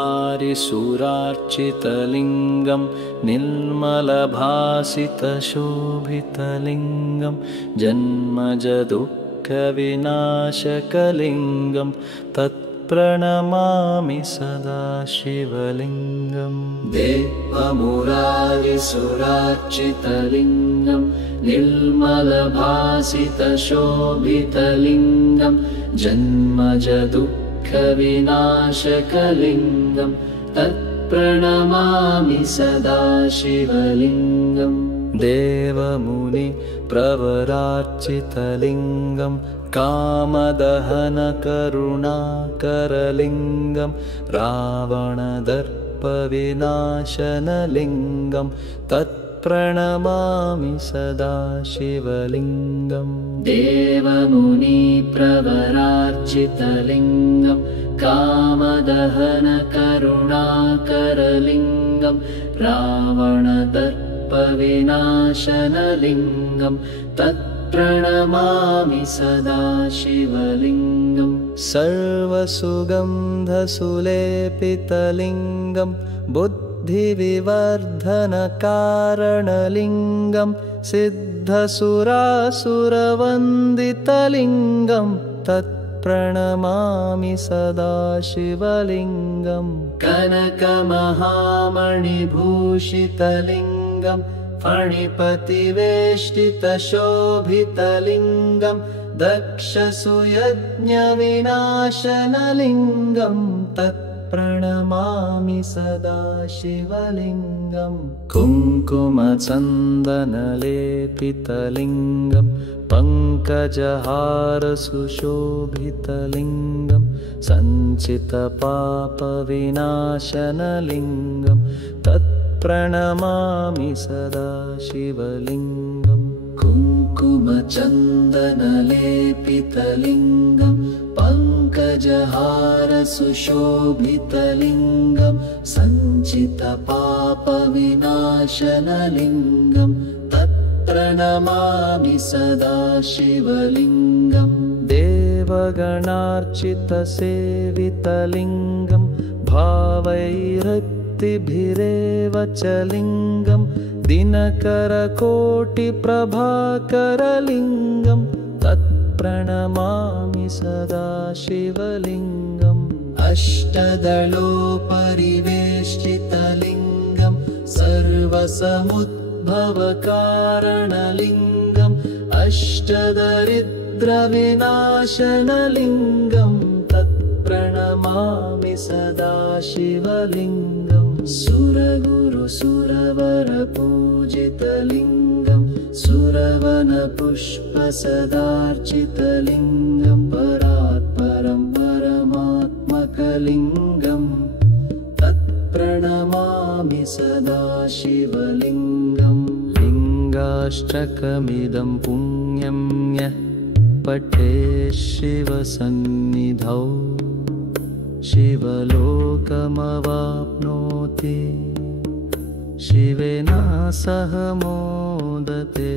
देवमुरारिसुरार्चितलिङ्गं निर्मलभासितशोभितलिङ्गं जन्मजदुःखविनाशकलिङ्गं तत्प्रणमामि सदा शिवलिङ्गं। देवमुरारिसुरार्चितलिङ्गं निर्मलभासितशोभितलिङ्गं जन्मजदुःखविनाशकलिङ्गं तत्प्रणमामि सदा शिवलिङ्गं। देवमुनिप्रवरार्चितलिङ्गं कामदहनकरुणाकरलिङ्गं रावणदर्पविनाशनलिङ्गं तत्प्रणमामि सदा शिवलिङ्गं। देवमुनिप्रवरार्चितलिङ्गं कामदहनकरुणाकरलिङ्गं रावणदर्पविनाशनलिङ्गं तत्प्रणमामि सदा शिवलिङ्गं। सर्वसुगन्धसुलेपितलिङ्गं बुद्धिविवर्धनकारणलिङ्गं सिद्धसुरासुरवन्दितलिङ्गं तत्प्रणमामि सदा शिवलिङ्गं। कनकमहामणिभूषितलिङ्गं फणिपतिवेष्टितशोभितलिङ्गं दक्षसुयज्ञविनाशनलिङ्गं तत्प्रणमामि सदा शिवलिङ्गं। कुङ्कुमचन्दनलेपितलिङ्गं पङ्कजहारसुशोभितलिङ्गं सञ्चितपापविनाशनलिङ्गं तत्प्रणमामि सदा शिवलिङ्गं। कुङ्कुमचन्दनलेपितलिङ्गं पङ्कजहारसुशोभितलिङ्गं सञ्चितपापविनाशनलिङ्गं तत्प्रणमामि सदा शिवलिङ्गं। देवगणार्चितसेवितलिङ्गं भावैरक्तिभिरेव च लिङ्गं दिनकरकोटिप्रभाकरलिङ्गं तत्प्रणमामि सदा शिवलिङ्गम्। अष्टदलोपरिवेष्टितलिङ्गं सर्वसमुद्भवकारणलिङ्गम् अष्टदरिद्रविनाशनलिङ्गं तत्प्रणमामि सदा शिवलिङ्गं। सुरगुरुसुरवरपूजितलिङ्गं सुरवनपुष्पसदार्चितलिङ्गं परात्परं परमात्मकलिङ्गं तत्प्रणमामि सदा शिवलिङ्गं। लिङ्गाष्टकमिदं पुण्यं यः पठेत् शिवसन्निधौ शिवलोकमवाप्नोति शिवेन सह मोदते।